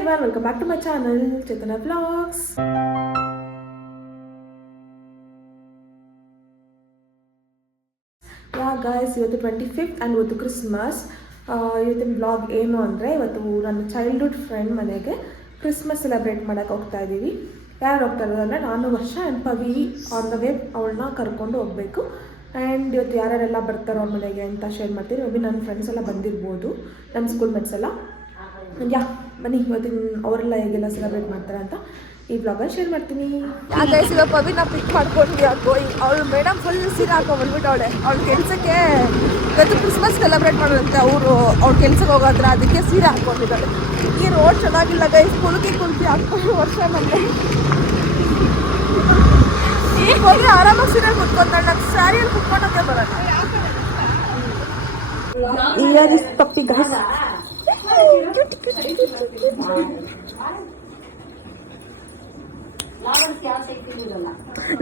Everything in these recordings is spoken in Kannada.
everyone, welcome back to my channel, Chaitanya Vlogs. Yeah guys, ಇವತ್ತು 25th and ಇವತ್ತು ಕ್ರಿಸ್ಮಸ್. ಇವತ್ತಿನ ಬ್ಲಾಗ್ ಏನು ಅಂದರೆ ಇವತ್ತು ನನ್ನ ಚೈಲ್ಡ್ಹುಡ್ ಫ್ರೆಂಡ್ ಮನೆಗೆ ಕ್ರಿಸ್ಮಸ್ ಸೆಲೆಬ್ರೇಟ್ ಮಾಡೋಕ್ಕೆ ಹೋಗ್ತಾ ಇದ್ದೀವಿ. ಯಾರು ಹೋಗ್ತಾ ಇರೋದು ಅಂದರೆ ನಾನು ವರ್ಷ and Pavi on the way ಅವಳನ್ನ ಕರ್ಕೊಂಡು ಹೋಗಬೇಕು. ಆ್ಯಂಡ್ ಇವತ್ತು ಯಾರ್ಯಾರೆಲ್ಲ ಬರ್ತಾರೋ ಅವ್ರ ಮನೆಗೆ ಅಂತ ಶೇರ್ ಮಾಡ್ತೀನಿ. ಮೇ ಬಿ ನನ್ನ ಫ್ರೆಂಡ್ಸ್ ಎಲ್ಲ ಬಂದಿರ್ಬೋದು, ನನ್ನ ಸ್ಕೂಲ್ ಮೇಟ್ಸ್ ಎಲ್ಲ. ಯಾ ಬನ್ನಿ ಇವತ್ತಿನ ಅವರೆಲ್ಲ ಹೇಗೆಲ್ಲ ಸೆಲೆಬ್ರೇಟ್ ಮಾಡ್ತಾರೆ ಅಂತ ಈ ಬ್ಲಾಗಲ್ಲಿ ಶೇರ್ ಮಾಡ್ತೀನಿ. ಗೈಸ್ ಇವಾಗ ಪವಿನ ಪಿಕ್ ಮಾಡ್ಕೊಂಡ್ವಿ. ಅವಳು ಮೇಡಮ್ ಫುಲ್ ಸೀರೆ ಹಾಕೊಂಡ್ಬಿಟ್ಟವಳೆ. ಅವಳ ಕೆಲಸಕ್ಕೆ ಇವತ್ತು ಕ್ರಿಸ್ಮಸ್ ಸೆಲೆಬ್ರೇಟ್ ಮಾಡೋದಂತೆ ಅವ್ರ ಕೆಲ್ಸಕ್ಕೆ ಹೋಗೋದ್ರ, ಅದಕ್ಕೆ ಸೀರೆ ಹಾಕೊಂಡಿದ್ದಾಳೆ. ಈ ರೋಡ್ ಚೆನ್ನಾಗಿಲ್ಲ ಗೈಸ್, ಕುಲ್ಕಿ ಹಾಕೊಂಡು ವರ್ಷ ನಮಗೆ ಈಗ ಹೋಗಿ ಆರಾಮಾಗಿ ಸೀರೆ ಕುತ್ಕೊಂತಾಳೆ. ನಮ್ಮ ಸ್ಯಾರಿಯಲ್ಲಿ ಕುತ್ಕೊಂಡೋಕೆ ಬರೋಣ. Here is Puppy guys.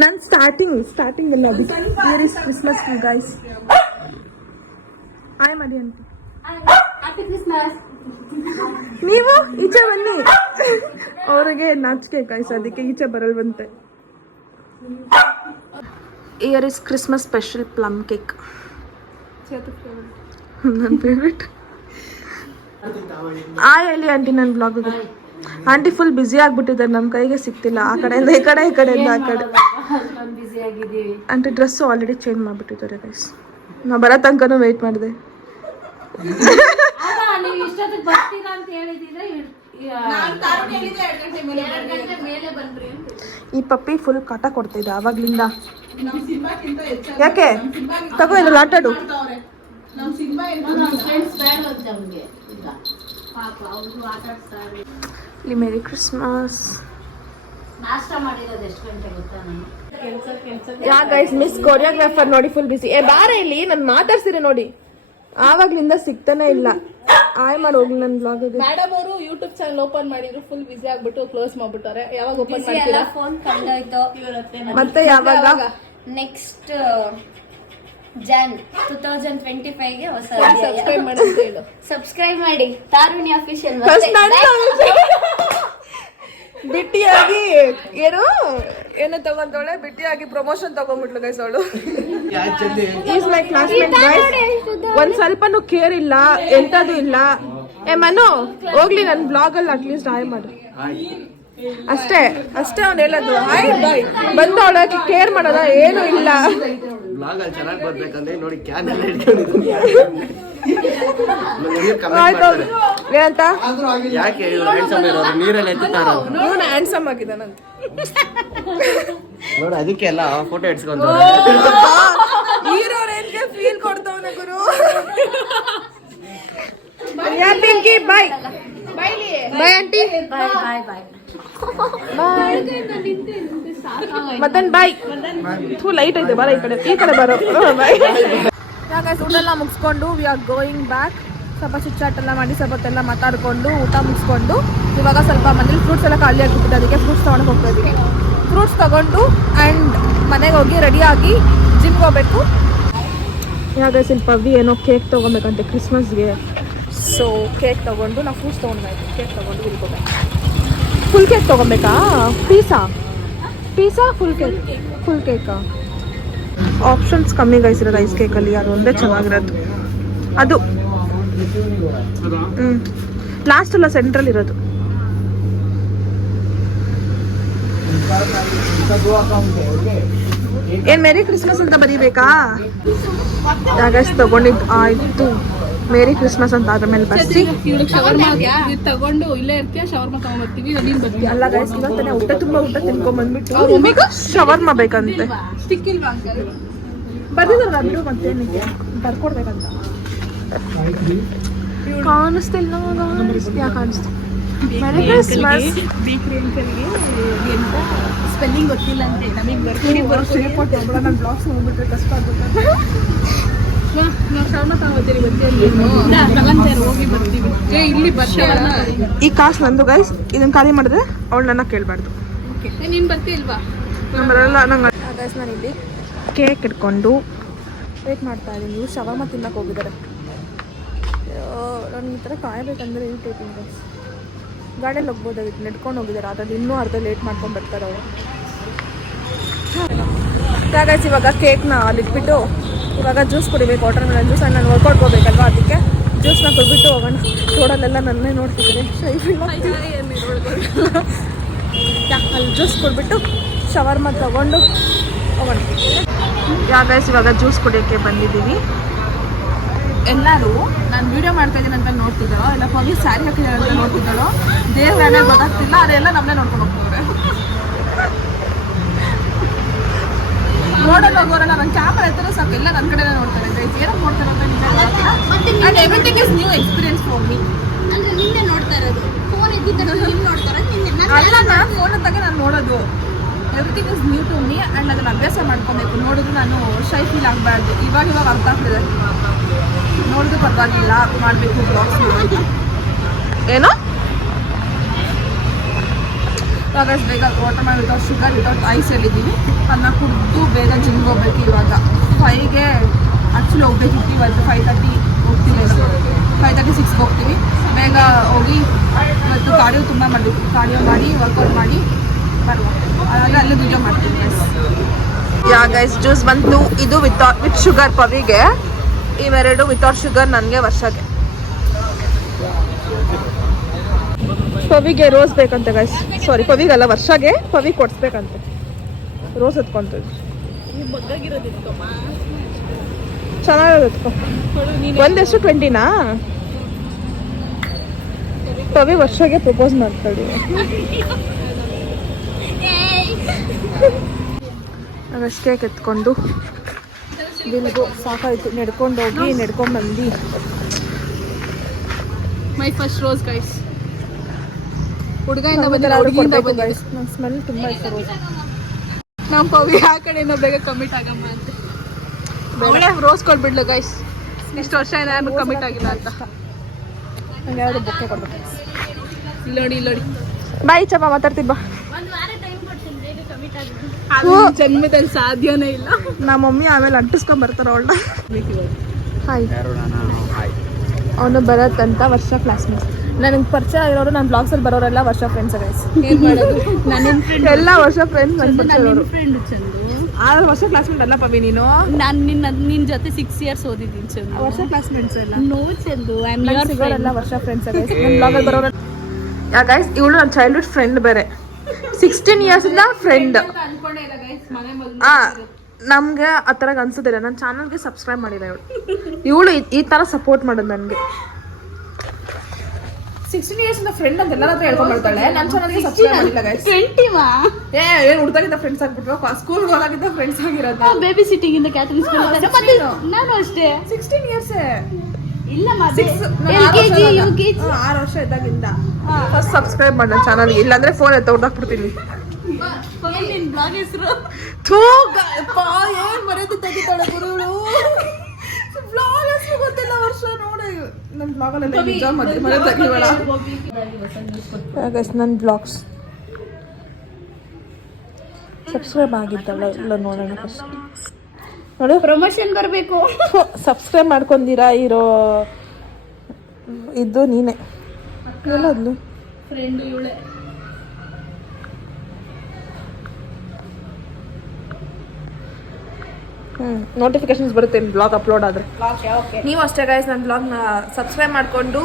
ನಾನು ಸ್ಟಾರ್ಟಿಂಗ್ ಅಲ್ಲ ಅದು. Here is Christmas guys. Hi ಮಾಡಿ ಅಂತ ನೀವು ಈಚೆ ಬನ್ನಿ. ಅವ್ರಿಗೆ ನಾಚಿಕೆ ಗೈಸ್, ಅದಕ್ಕೆ ಈಚೆ ಬರಲ್ವಂತೆ. Here is Christmas special plum cake, ನನ್ನ ಫೇವ್ರೆಟ್. ಹೇಳಿ ಆಂಟಿ ನನ್ನ ಬ್ಲಾಗ್ಗೆ. ಆಂಟಿ ಫುಲ್ ಬ್ಯುಸಿ ಆಗ್ಬಿಟ್ಟಿದ್ದಾರೆ, ನಮ್ಮ ಕೈಗೆ ಸಿಗ್ತಿಲ್ಲ. ಆ ಕಡೆಯಿಂದ ಈ ಕಡೆ, ಈ ಕಡೆಯಿಂದ ಆ ಕಡೆ. ಆಂಟಿ ಡ್ರೆಸ್ಸು ಆಲ್ರೆಡಿ ಚೇಂಜ್ ಮಾಡಿಬಿಟ್ಟಿದ್ದಾರೆ ಗೈಸ್. ನಾ ಬರೋ ತನಕನೂ ವೆಯ್ಟ್ ಮಾಡಿದೆ. ಈ ಪಪ್ಪಿ ಫುಲ್ ಕಾಟ ಕೊಡ್ತಿದ್ದೆ ಆವಾಗ್ಲಿಂದ. ಯಾಕೆ ತಗೋ ಇದ್ರಲ್ಲಿ ಆಟಾಡು. ಇಲ್ಲಿ ಮೇರಿ ಕ್ರಿಸ್ಮಸ್. ಯಾ ಗೈಸ್ ಮಿಸ್ ಕೊರಿಯೋಗ್ರಾಫರ್ ನೋಡಿ ಫುಲ್ ಬಿಸಿ. ಬಾರ ಇಲ್ಲಿ ನಾನು ಮಾತಾಡ್ಸಿರಿ ನೋಡಿ, ಆವಾಗ್ಲಿಂದ ಸಿಗ್ತಾನೆ ಇಲ್ಲ. ಆಯ್ ಮಾಡಿ ಹೋಗ್ಲಿ ನನ್ನ ಬ್ಲಾಗ್. ಮೇಡಮ್ ಅವರು ಯೂಟ್ಯೂಬ್ ಚಾನಲ್ ಓಪನ್ ಮಾಡಿದ್ರು, ಫುಲ್ ಬಿಸಿ ಆಗ್ಬಿಟ್ಟು ಕ್ಲೋಸ್ ಮಾಡ್ಬಿಟ್ಟಾರೆ. ಯಾವಾಗ ಓಪನ್ ಮಾಡ್ತೀರಾ? ಫೋನ್ ಕಳೆದೋಯ್ತು. ಮತ್ತೆ ಯಾವಾಗ? ನೆಕ್ಸ್ಟ್ Jan 2025 ಗೆ ಹೊಸ ಸಬ್ಸ್ಕ್ರೈಬ್ ಮಾಡಿ ಅಂತ ಹೇಳು. ಸಬ್ಸ್ಕ್ರೈಬ್ ಮಾಡಿ ತಾರುಣಿ ಅಫಿಷಿಯಲ್. ಬಿಟ್ಟಿಯಾಗಿ ಏನೋ ತಗೊಂಡವಳೆ, ಬಿಟ್ಟಿಯಾಗಿ ಪ್ರಮೋಷನ್ ತಗೊಂಡ್ಬಿಟ್ಲು ಗೈಸ್ ಅವಳು. Is my classmate guys. ಒಂದ್ ಸ್ವಲ್ಪನೂ ಕೇರ್ ಇಲ್ಲ, ಎಂತದು ಇಲ್ಲ. ಮನು ಹೋಗ್ಲಿ ನನ್ನ ಬ್ಲಾಗ್ ಅಲ್ಲಿ ಅಟ್ಲೀಸ್ಟ್ ಹಾಯ್ ಮಾಡು. ಅಷ್ಟೇ ಅವ್ನು ಹೇಳೋದು. ಹಾಯ್ ಬಾಯ್ ಬಂದವಳ ಕೇರ್ ಮಾಡೋದ ಏನೂ ಇಲ್ಲ. ಬ್ಲಾಗ್ ಅಲ್ಲಿ ಚೆನ್ನಾಗಿ ಬರ್ಬೇಕಂದ್ರೆ ನೋಡಿ ಕ್ಯಾನ್ ಏನಂತ ಯಾಕೆ ನೀರಲ್ಲಿ ಎತ್ತುತ್ತಾರ. ಇವನು ಹ್ಯಾಂಡ್ಸಮ್ ಆಗಿದ್ದಾನಂತ ನೋಡಿ, ಅದಕ್ಕೆ ಎಲ್ಲ ಫೋಟೋ ಇಡ್ಸ್ಕೊಂಡು ಹೀರೋ ರೇಂಜ್ಗೆ ಫೀಲ್ ಕೊಡ್ತವನೆ ಗುರು. ಪಿಂಕಿ ಬಾಯ್ ಬಾಯ್ ಆಂಟಿ ಬಾಯ್ ಮದನ್ ಬಾಯ್. ಲೈಟ್ ಐತೆ ಬರ ಈ ಕಡೆ ಬರೋ. ಯಾಕೆ ಊಟ ಎಲ್ಲ ಮುಗಿಸ್ಕೊಂಡು ವಿ ಆರ್ ಗೋಯಿಂಗ್ ಬ್ಯಾಕ್. ಸ್ವಲ್ಪ ಚಿಟ್ಚಾಟ್ ಎಲ್ಲ ಮಾಡಿ ಸ್ವಲ್ಪ ಹೊತ್ತೆಲ್ಲ ಮಾತಾಡ್ಕೊಂಡು ಊಟ ಮುಗಿಸ್ಕೊಂಡು ಇವಾಗ ಸ್ವಲ್ಪ ಮನೇಲಿ ಫ್ರೂಟ್ಸ್ ಎಲ್ಲ ಖಾಲಿ ಆಗಿಬಿಟ್ಟಿದೆ, ಅದಕ್ಕೆ ಫ್ರೂಟ್ಸ್ ತೊಗೊಂಡು ಹೋಗ್ತಾ ಇದ್ದೀವಿ. ಫ್ರೂಟ್ಸ್ ತಗೊಂಡು ಆ್ಯಂಡ್ ಮನೆಗೆ ಹೋಗಿ ರೆಡಿಯಾಗಿ ಜಿಮ್ಗೆ ಹೋಗ್ಬೇಕು. ಯಾಕೆ ಸ್ವಲ್ಪ ಏನೋ ಕೇಕ್ ತೊಗೊಬೇಕಂತೆ ಕ್ರಿಸ್ಮಸ್ಗೆ. ಸೊ ಕೇಕ್ ತೊಗೊಂಡು ನಾವು ಫ್ರೂಟ್ಸ್ ತೊಗೊಂಡ್ಬೇಕು. ಕೇಕ್ ತೊಗೊಂಡು ಇಲ್ಕೋಬೇಕು. ಫುಲ್ ಕೇಕ್ ತೊಗೊಬೇಕಾ? ಪೀಸಾ ಫುಲ್ ಕೇಕಾ? ಆಪ್ಷನ್ಸ್ ಕಮ್ಮಿ ಗೈಸ್ ಇರೋದು ಐಸ್ ಕೇಕಲ್ಲಿ. ಅದು ಒಂದೇ ಚೆನ್ನಾಗಿರೋದು. ಅದು ಲಾಸ್ಟ್ ಅಲ್ಲ ಸೆಂಟ್ರಲ್ ಇರೋದು. ಏನ್ ಮೇರಿ ಕ್ರಿಸ್ಮಸ್ ಅಂತ ಬರೀಬೇಕಾ? ಗೈಸ್ ತಗೊಂಡಿದ್ದು ಆಯ್ತು. ಮೇರಿ ಕ್ರಿಸ್ಮಸ್ ಅಂತ ಆದ ಮೇಲೆ ಬರ್ಸಿ ತಗೊಂಡು ಇಲ್ಲೇ ಇರ್ತೀಯ. ಶವರ್ಮಾ ತಗೊಂಡ್ಬರ್ತೀವಿ, ನೀನ್ ಬರ್ತೀಯ. ಅಲ್ಲ ಗೈಸ್ ಇವತ್ತಾನೆ ಊಟ ತುಂಬಾ ಊಟ ತಿನ್ಕೊಂಡ್ಬಂದ್ಬಿಟ್ಟು ಒಮ್ಮಿಗ ಶವರ್ಮಾ ಬೇಕಂತೆ. ಸ್ಟಿಕ್ ಇಲ್ವಾ ಬರ್ದಿದ್ರಲ್ಲ ಬಿಡು, ಮತ್ತೇನಿದೆ ಬರ್ಕೊಡ್ಬೇಕಂತ. ಕಾಣಿಸ್ತಿಲ್ಲ ಯಾಕೆ ಕಾಣಿಸ್ತು? Merry Christmas. ಬೇಕ್ರಿ ಅಂಕಲ್ಗೆ ಎಂತ ಸ್ಪೆಲ್ಲಿಂಗ್ ಗೊತ್ತಿಲ್ಲ ಅಂತೆ. ನಮಗೆ ಬರ್ತೀನಿ ನನ್ನ ಬ್ಲಾಗ್ಸ್ ಹೋಗ್ಬಿಟ್ರೆ ಕಷ್ಟ ಆಗುತ್ತೆ. ಇಲ್ಲಿ ಈ ಕಾಸು ನಂದು ಗೈಸ್. ಇದನ್ನ ಖಾಲಿ ಮಾಡಿದ್ರೆ ಅವಳು ನನ್ನ ಕೇಳಬಾರ್ದು. ನೀನ್ ಬರ್ತಿಲ್ವಾ? ಬರಲ್ಲ ನಂಗೆ ಗೈಸ್. ನಾನು ಇಲ್ಲಿ ಕೇಕ್ ಇಟ್ಕೊಂಡು ವೇಟ್ ಮಾಡ್ತಾ ಇದ್ದೀನಿ. ಇವ್ರು ಶವರ್ಮಾ ತಿನ್ನಕ್ಕೆ ಹೋಗಿದ್ದಾರೆ. ನನಗೆ ಈ ಥರ ಕಾಯಬೇಕಂದ್ರೆ ಇರಿಟೇಟಿಂಗ್ ಗೈಸ್. ಗಾಡಿಯಲ್ಲಿ ಹೋಗ್ಬೋದಾಗಿತ್ತು, ನಡ್ಕೊಂಡು ಹೋಗಿದ್ದಾರೆ. ಅದ್ರಲ್ಲಿ ಇನ್ನೂ ಅರ್ಧ ಲೇಟ್ ಮಾಡ್ಕೊಂಡು ಬರ್ತಾರೆ ಅವರು. ಹಾಗಾಗಿ ಇವಾಗ ಕೇಕ್ನ ಅಲ್ಲಿಟ್ಬಿಟ್ಟು ಇವಾಗ ಜ್ಯೂಸ್ ಕುಡಿಬೇಕು, ವಾಟರ್ ಮೆಲನ್ ಜ್ಯೂಸ್. ನಾನು ವರ್ಕೌಟ್ ಹೋಗ್ಬೇಕಲ್ವಾ, ಅದಕ್ಕೆ ಜ್ಯೂಸ್ನ ಕುಡಿಬಿಟ್ಟು ಹೋಗೋಣ. ರೋಡಲ್ಲೆಲ್ಲ ನನ್ನೇ ನೋಡ್ತಿದ್ದಾರೆ. ಅಲ್ಲಿ ಜ್ಯೂಸ್ ಕುಡಿಬಿಟ್ಟು ಶವರ್ಮ ತಗೊಂಡು ಹೋಗೋಣ. ಗೈಸ್ ಇವಾಗ ಜ್ಯೂಸ್ ಕುಡಿಯೋಕ್ಕೆ ಬಂದಿದ್ದೀವಿ. ಎಲ್ಲರೂ ನಾನು ವೀಡಿಯೋ ಮಾಡ್ತಾ ಇದ್ದೀನಿ ಅಂತ ನೋಡ್ತಿದ್ದಾರೋ, ಇಲ್ಲ ಹೋಗಿ ಸ್ಯಾರಿ ಹಾಕಿದ್ದಾರೆ ಅಂತ ನೋಡ್ತಿದ್ದಾರೋ, ದೇವ್ರನ್ನೇ ಗೊತ್ತಾಗ್ತಿಲ್ಲ. ಅದೆಲ್ಲ ನಮ್ಮನ್ನೇ ನೋಡ್ಕೊಂಡು ಹೋಗ್ತಿದ್ದಾರೆ. ನೋಡೋದು ಹೋಗೋರೆಲ್ಲ ನನ್ನ ಕ್ಯಾಮ್ರಾ ಎತ್ತರೋ ಸಾಕು, ಎಲ್ಲ ನನ್ನ ಕಡೆನೇ ನೋಡ್ತಾರೆ. ಏನಕ್ಕೆ ನೋಡ್ತಾರೆ ಅಂತ everything is new experience for me. ಅಂದ್ರೆ ನಿನ್ನೆ ನೋಡ್ತಾ ಇರೋದು, ಫೋನ್ ಇದ್ದಿದ್ದ ನಿನ್ನ ನೋಡ್ತಾರೆ. ಅಲ್ಲ, ನಾನು ಫೋನ್ ಅಂತಾಗೆ ನಾನು ನೋಡೋದು. Everything is new to me and ಅದನ್ನು ಅಭ್ಯಾಸ ಮಾಡ್ಕೊಬೇಕು. ನೋಡಿದ್ರು ನಾನು ಶೈ ಫೀಲ್ ಆಗಬಾರ್ದು. ಇವಾಗ ಅರ್ಥ ಆಗ್ತಿದೆ. ನೋಡಿದ್ರು ಪರವಾಗಿಲ್ಲ, ಮಾಡಬೇಕು ಬ್ಲಾಗ್ಸ್ ಮಾಡೋದು. ಏನೋ ಇವಾಗ ಬೇಗ water melon without sugar without ice ಹೇಳಿದ್ದೀವಿ. ಅದನ್ನ ಕುಡಿದು ಬೇಗ ಜಿಮ್ಗೆ ಹೋಗ್ಬೇಕು. ಇವಾಗ 5ಗೆ ಆ್ಯಕ್ಚುಲಿ ಹೋಗ್ಬೇಕಿತ್ತು. ಇವತ್ತು 5:30 ಹೋಗ್ತೀವಿ, 5:36 ಹೋಗ್ತೀವಿ. ಬೇಗ ಹೋಗಿ ಇವತ್ತು ಕಾರ್ಡಿಯೋ ತುಂಬ ಮಾಡಬೇಕು. ಕಾರ್ಡಿಯೋ ಮಾಡಿ ವರ್ಕೌಟ್ ಮಾಡಿ ಬರುವ. ಅದಾದರೆ ಅಲ್ಲೇ ವಿಡಿಯೋ ಮಾಡ್ತೀನಿ. ಗೈಸ್ ಜ್ಯೂಸ್ ಬಂತು. ಇದು ವಿತ್ ಶುಗರ್ ಪವಿಗೆ, ಇವೆರಡು ವಿತೌಟ್ ಶುಗರ್ ನನಗೆ ವರ್ಷಕ್ಕೆ. ಪವಿಗೆ ರೋಸ್ ಬೇಕಂತೆ ಗೈಸ್. ಸಾರಿ, ಪವಿಗಲ್ಲ, ವರ್ಷಗೆ ಪವಿ ಕೊಡ್ಸ್ಬೇಕಂತೆ. ರೋಸ್ ಎತ್ಕೊಂತಿದ್ವಿ. ಚೆನ್ನಾಗಿರೋದು ಎತ್ಕೊ. ಒಂದೆಷ್ಟು 20ನಾ? ಪವಿ ವರ್ಷಗೆ ಪ್ರಪೋಸ್ ಮಾಡ್ತಾಳೆ. ನಾವಷ್ಟು ಕೇಕ್ ಎತ್ಕೊಂಡು ಬಿಲ್ಗು ಸಾಕಾಯ್ತು. ನಡ್ಕೊಂಡು ಹೋಗಿ ನಡ್ಕೊಂಡು ಬಂದು ಮೈ ಫಸ್ಟ್ ರೋಸ್ ಗೈಸ್. ಹುಡುಗಿಯಿಂದ ಗೈಸ್. ನನ್ನ ಸ್ಮೆಲ್ ತುಂಬ ಇಷ್ಟ ರೋಸ್. ನಮ್ಮ ಪವಿ ಆ ಕಡೆಯಿಂದ ಬೇಗ ಕಮಿಟ್ ಆಗಮ್ಮ ಅಂತ ಒಳ್ಳೆ ರೋಸ್ ಕೊಟ್ಬಿಡ್ಲು ಗೈಸ್. ಇಷ್ಟು ವರ್ಷ ಏನಾದ್ರು ಕಮಿಟ್ ಆಗಿಲ್ಲ ಅಂತ. ನಂಗೆ ಯಾವುದು ಬೊಕ್ಕೆ ಕೊಡ್ಬೇಕು. ಇಲ್ಲಿ ನೋಡಿ ಬಾಯ್ ಚಪ್ಪ ಮಾತಾಡ್ತೀನಿ ಬಾ. ಜನ್ಮದಲ್ಲಿ ಸಾಧ್ಯನೇ ಇಲ್ಲ. ನಮ್ಮ ಮಮ್ಮಿ ಆಮೇಲೆ ಅಂಟಿಸ್ಕೊಂಡ್ ಬರ್ತಾರ ಅವಳ. ಹಾಯ್, ಅವನು ಭರತ್ ಅಂತ ವರ್ಷ ಕ್ಲಾಸ್ಮೇಟ್. ನನಗೆ ಪರಿಚಯ ಆಗಿರೋರು ನನ್ನ ಬ್ಲಾಗ್ಸಲ್ಲಿ ಬರೋರೆಲ್ಲ ವರ್ಷ ಫ್ರೆಂಡ್ಸ್ ಗೈಸ್. ಏನ್ ಮಾಡೋದು, ನನ್ನ ಎಲ್ಲ ವರ್ಷ ಫ್ರೆಂಡ್ಸ್. ನನ್ನ ಪರಿಚಯ ಫ್ರೆಂಡ್ ಚಂದು. ಆದ್ರೆ ವರ್ಷ ಕ್ಲಾಸ್ಮೇಟ್ ಅಲ್ಲ ಪವಿ ನೀನು. ನಾನು ನಿನ್ನ ಜೊತೆ 6 years ಓದಿದ್ದೀನಿ ಚಂದು. ವರ್ಷ ಕ್ಲಾಸ್ಮೇಟ್ಸ್ ಎಲ್ಲ no Chandu, I am your friend. ಎಲ್ಲ ವರ್ಷ ಫ್ರೆಂಡ್ಸ್ ಗೈಸ್. ನನ್ನ ಬ್ಲಾಗಲ್ಲಿ ಬರೋರು ಯಾ ಗೈಸ್. ಇವಳು ನನ್ನ ಚೈಲ್ಡ್ಹುಡ್ ಫ್ರೆಂಡ್ ಬೇರೆ. 16 years ಇಂದ ಫ್ರೆಂಡ್. ನಮ್ಗೆ ಆ ಥರ ಅನ್ಸೋದಿಲ್ಲ. ನನ್ನ ಚಾನಲ್ಗೆ ಸಬ್ಸ್ಕ್ರೈಬ್ ಮಾಡಿಲ್ಲ ಇವಳು ಈ ಥರ ಸಪೋರ್ಟ್ ಮಾಡೋದು ನನಗೆ. 16 years ಇಂದ ಫ್ರೆಂಡ್ ಅಂತ ಎಲ್ಲರ ಹತ್ರ ಹೇಳ್ಕೊಂಡು ಬರ್ತಾಳೆ. ನನ್ನ ಚಾನಲ್ಗೆ ಸಬ್ಸ್ಕ್ರೈಬ್ ಮಾಡಿಲ್ಲ ಗೈಸ್. 20 ಮಾ ಏನು ಹುಡುಗಾಗಿದ್ದ ಫ್ರೆಂಡ್ಸ್ ಆಗ್ಬಿಟ್ರು. ಸ್ಕೂಲ್ ಹೋಗಿದ್ದ ಫ್ರೆಂಡ್ಸ್ ಆಗಿರೋದು. ಬೇಬಿ ಸಿಟ್ಟಿಂಗ್ ಇಂದ ಕ್ಯಾಟರಿಂಗ್ ಸ್ಕೂಲ್. ನಾನು ಅಷ್ಟೇ 16 years. ಇಲ್ಲ 6 ವರ್ಷ ಇದ್ದಾಗಿಂದ ಫಸ್ಟ್ ಸಬ್ಸ್ಕ್ರೈಬ್ ಮಾಡಿ ನನ್ನ ಚಾನಲ್ಗೆ. ಇಲ್ಲಾಂದ್ರೆ ಫೋನ್ ಎತ್ತೊಡ್ದಾಕ್ಬಿಡ್ತೀನಿ. ಬ್ಲಾಗ್ ಹೆಸರು ಏನ್ ಮರ್ಯಾದೆ ತೆಗಿತಾಳೆ ಗುರುಗಳು. ಬ್ಲಾಗ್ ಹೆಸರು ಗೊತ್ತಿಲ್ಲ ವರ್ಷ ನೋಡಿ. ನನ್ನ ಬ್ಲಾಗಲ್ಲೆಲ್ಲ ನಿಜ ಮರ್ಯಾದೆ ತೆಗಿಬೇಡ ಗೈಸ್. ನನ್ನ ಬ್ಲಾಗ್ಸ್ ಸಬ್ಸ್ಕ್ರೈಬ್ ಆಗಿದ್ದಲ್ಲ ಇಲ್ಲ ನೋಡೋಣ ಫಸ್ಟ್. ನೋಡು, ಪ್ರಮೋಷನ್ ಬರಬೇಕು. ಸಬ್ಸ್ಕ್ರೈಬ್ ಮಾಡ್ಕೊಂಡಿರಾ ಇರೋ ಇದು ನೀನೆ. ಎಲ್ಲದ್ಲು ಫ್ರೆಂಡ್ ಇವಳೆ. ನೋಟಿಫಿಕೇಶನ್ಸ್ ಬರುತ್ತೆ ಬ್ಲಾಗ್ ಅಪ್ಲೋಡ್ ಆದರೆ. ನೀವು ಅಷ್ಟೇ ಗೈಸ್, ನನ್ನ ಬ್ಲಾಗ್ನ ಸಬ್ಸ್ಕ್ರೈಬ್ ಮಾಡಿಕೊಂಡು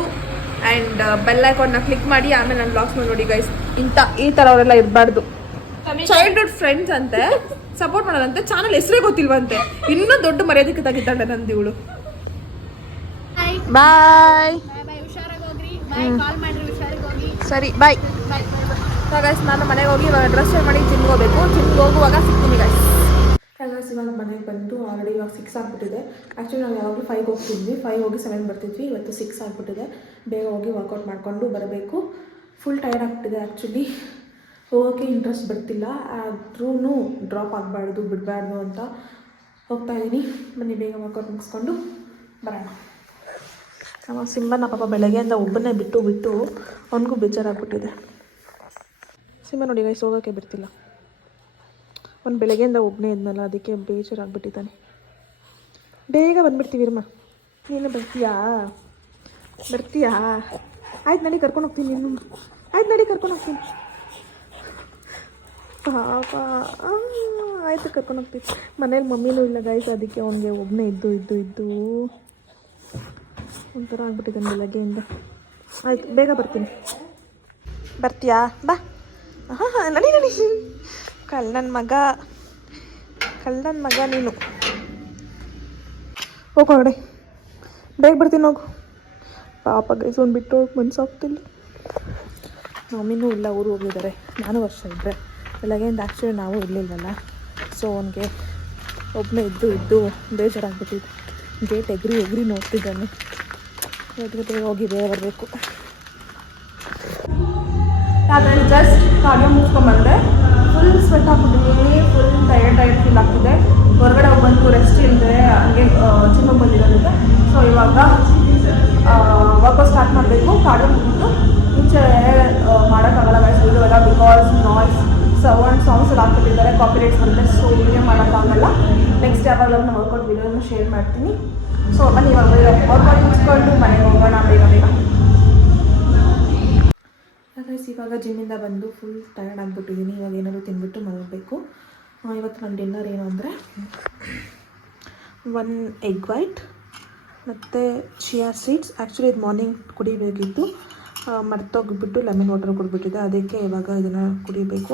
ಆ್ಯಂಡ್ ಬೆಲ್ ಐಕಾನ್ನ ಕ್ಲಿಕ್ ಮಾಡಿ ಆಮೇಲೆ ನನ್ನ ಬ್ಲಾಗ್ಸ್ನ ನೋಡಿ ಗೈಸ್. ಈ ಥರ ಅವರೆಲ್ಲ ಇರಬಾರ್ದು. ಚೈಲ್ಡ್ಹುಡ್ ಫ್ರೆಂಡ್ಸ್ ಅಂತೆ ಸಪೋರ್ಟ್ ಮಾಡೋದಂತೆ. ಚಾನಲ್ ಹೆಸರೇ ಗೊತ್ತಿಲ್ವಂತೆ. ಇನ್ನೂ ದೊಡ್ಡ ಮರ್ಯಾದಕ್ಕೆ ತೆಗಿತಾಳೆ ನಂದು ಇವಳು. ಬಾಯ್. ಸರಿ ಬಾಯ್. ಗೈಸ್ ನಾನು ಮನೆಗೆ ಹೋಗಿ ಇವಾಗ ಡ್ರೆಸ್ ಚೇಂಜ್ ಮಾಡಿ ಜಿಮ್ಗೆ ಹೋಗ್ಬೇಕು. ಜಿಮ್ಗೆ ಹೋಗುವಾಗ ಸಿಗ್ತೀನಿ ಗೈಸ್. ಗೈಸ್ ಇವಾಗ ಮನೆಗೆ ಬಂತು. ಆಲ್ರೆಡಿ ಇವಾಗ 6 ಆಗಿಬಿಟ್ಟಿದೆ. ಆ್ಯಕ್ಚುಲಿ ನಾವು ಯಾವಾಗಲೂ 5 ಹೋಗ್ತಿದ್ವಿ. 5 ಹೋಗಿ 7 ಬರ್ತಿದ್ವಿ. ಇವತ್ತು 6 ಆಗಿಬಿಟ್ಟಿದೆ. ಬೇಗ ಹೋಗಿ ವರ್ಕೌಟ್ ಮಾಡಿಕೊಂಡು ಬರಬೇಕು. ಫುಲ್ ಟೈರ್ಡ್ ಆಗ್ಬಿಟ್ಟಿದೆ. ಆ್ಯಕ್ಚುಲಿ ಹೋಗೋಕ್ಕೆ ಇಂಟ್ರೆಸ್ಟ್ ಬರ್ತಿಲ್ಲ. ಆದ್ರೂ ಡ್ರಾಪ್ ಆಗಬಾರ್ದು, ಬಿಡಬಾರ್ದು ಅಂತ ಹೋಗ್ತಾಯಿದ್ದೀನಿ. ಬನ್ನಿ ಬೇಗ ವರ್ಕೌಟ್ ಮುಗಿಸ್ಕೊಂಡು ಬರೋಣ. ನಮ್ಮ ಸಿಂಬನ ಪಾಪ ಬೆಳಗ್ಗೆಯಿಂದ ಒಬ್ಬನೇ ಬಿಟ್ಟು ಅವನಿಗೂ ಬೇಜಾರಾಗ್ಬಿಟ್ಟಿದೆ. ಸಿಂಬ ನೋಡಿ ಗೈಸ್ ಹೋಗೋಕ್ಕೆ ಬಿಡ್ತಿಲ್ಲ. ಅವ್ನು ಬೆಳಗ್ಗೆಯಿಂದ ಒಬ್ಬನೇ ಇದ್ನಲ್ಲ, ಅದಕ್ಕೆ ಬೇಜಾರಾಗ್ಬಿಟ್ಟಿದ್ದಾನೆ. ಬೇಗ ಬಂದುಬಿಡ್ತೀವಿ ಇರಮ್ಮ. ನೀನು ಬರ್ತೀಯಾ? ಆಯ್ತು ನಡಿ, ಕರ್ಕೊಂಡು ಹೋಗ್ತೀನಿ. ಆಯ್ತು ನಡಿ ಕರ್ಕೊಂಡು ಹೋಗ್ತೀನಿ ಪಾಪ ಆಯಿತು ಕರ್ಕೊಂಡು ಹೋಗ್ತೀನಿ. ಮನೇಲಿ ಮಮ್ಮಿನೂ ಇಲ್ಲ ಗೈಸ್, ಅದಕ್ಕೆ ಅವನಿಗೆ ಒಬ್ಬನೇ ಇದ್ದು ಒಂಥರ ಆಗ್ಬಿಟ್ಟಿದ್ದಾನೆ ಬೆಳಗ್ಗೆಯಿಂದ. ಆಯ್ತು ಬೇಗ ಬರ್ತೀನಿ. ಬರ್ತೀಯಾ? ಬಾ. ಹಾಂ ನಡಿ ಕಳ್ಳನ ಮಗ ನೀನು. ಹೋಗೋಡೆ ಬೇಗ ಬರ್ತೀನಿ ಹೋಗು. ಪಾಪ ಗೈಸ್ ಒಂದು ಬಿಟ್ಟು ಹೋಗಿ ಮನ್ಸಾಗ್ತಿಲ್ಲ. ಮಮ್ಮಿನೂ ಇಲ್ಲ, ಊರು ಹೋಗಿದ್ದಾರೆ. ನಾನು ವರ್ಷ ಇದ್ದರೆ ಬೆಳಗ್ಗೆಯಿಂದ ಆ್ಯಕ್ಚುಲಿ ನಾವು ಇರಲಿಲ್ಲವಲ್ಲ, ಸೊ ಅವನಿಗೆ ಒಬ್ಬನೇ ಇದ್ದು ಬೇಜಾರಾಗ್ಬಿಟ್ಟಿದೆ. ಗೇಟ್ ಎಗ್ರಿ ನೋಡ್ತಿದ್ದಾನೆ. ಎದುರು ಹೋಗಿ ಬೇಗ ಬರಬೇಕು. ನಾನು ಜಸ್ಟ್ ಕಾರ್ಡಿಯೋ ಮುಗಿಸ್ಕೊಂಡ್ಬಂದೆ. ಫುಲ್ ಸ್ವೆಟ್ ಆಗ್ಬಿಟ್ಟಿದೆ, ಫುಲ್ ಟಯರ್ಡ್ ಫೀಲ್ ಆಗ್ತಿದೆ. ಹೊರಗಡೆ ಹೋಗಿ ಬಂದು ರೆಸ್ಟ್ ಇಲ್ಲದೆ ಹಂಗೆ ಜಿಮ್ಮಿಗೆ ಬಂದಿರೋದಕ್ಕೆ. ಸೊ ಇವಾಗ ವರ್ಕೌಟ್ ಸ್ಟಾರ್ಟ್ ಮಾಡಬೇಕು. ಕಾರ್ಡಿಯೋ ಮುಗಿದು ಮುಂಚೆ ಮಾಡೋಕ್ಕಾಗಲ್ಲ ಗೈಸ್ ವಿಡಿಯೋ ಎಲ್ಲ, ಬಿಕಾಸ್ ನಾಯ್ಸ್ ಸಾಂಗ್ಸ್ ಎಲ್ಲ ಹಾಕ್ಬಿಟ್ಟಿದ್ದಾರೆ, ಕಾಪಿರೈಟ್ಸ್ ಬರುತ್ತೆ. ಸೊ ವಿಡಿಯೋ ಮಾಡೋಕ್ಕಾಗಲ್ಲ. ನೆಕ್ಸ್ಟ್ ಯಾವಾಗಲೂ ನಾನು ವರ್ಕೌಟ್ ವಿಡಿಯೋನ ಶೇರ್ ಮಾಡ್ತೀನಿ. ಸೊ ಬನ್ನಿ ಇವಾಗ ವರ್ಕೌಟ್ ಮುಗಿಸ್ಕೊಂಡು ಮನೆಗೆ ಹೋಗೋಣ ಬೇಗ. ಗೈಸ್ ಇವಾಗ ಜಿಮ್ಮಿಂದ ಬಂದು ಫುಲ್ ಟಯರ್ಡ್ ಆಗಿಬಿಟ್ಟಿದ್ದೀನಿ. ಇವಾಗ ಏನಾದರೂ ತಿಂದ್ಬಿಟ್ಟು ಮಲಗಬೇಕು. ಇವತ್ತು ನನ್ನ ಡಿನ್ನರ್ ಏನು ಅಂದರೆ 1 ಎಗ್ ವೈಟ್ ಮತ್ತು ಚಿಯಾ ಸೀಡ್ಸ್. ಆ್ಯಕ್ಚುಲಿ ಇದು ಮಾರ್ನಿಂಗ್ ಕುಡಿಬೇಕಿತ್ತು, ಮರ್ತೋಗ್ಬಿಟ್ಟು ಲೆಮನ್ ವಾಟರ್ ಕುಡಿಬಿಟ್ಟಿದೆ. ಅದಕ್ಕೆ ಇವಾಗ ಇದನ್ನು ಕುಡಿಬೇಕು.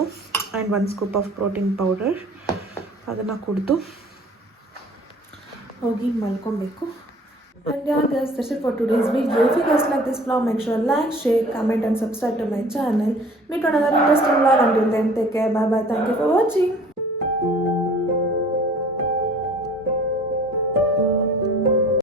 And 1 scoop of protein powder, ಅದನ್ನು ಕುಡಿದು ಹೋಗಿ ಮಲ್ಕೊಬೇಕು. And yeah guys, that's it for today's video. If you guys like this vlog, make sure like, share, comment and subscribe to my channel. Meet on another interesting vlog. Until then, take care. Bye bye. Thank you for watching.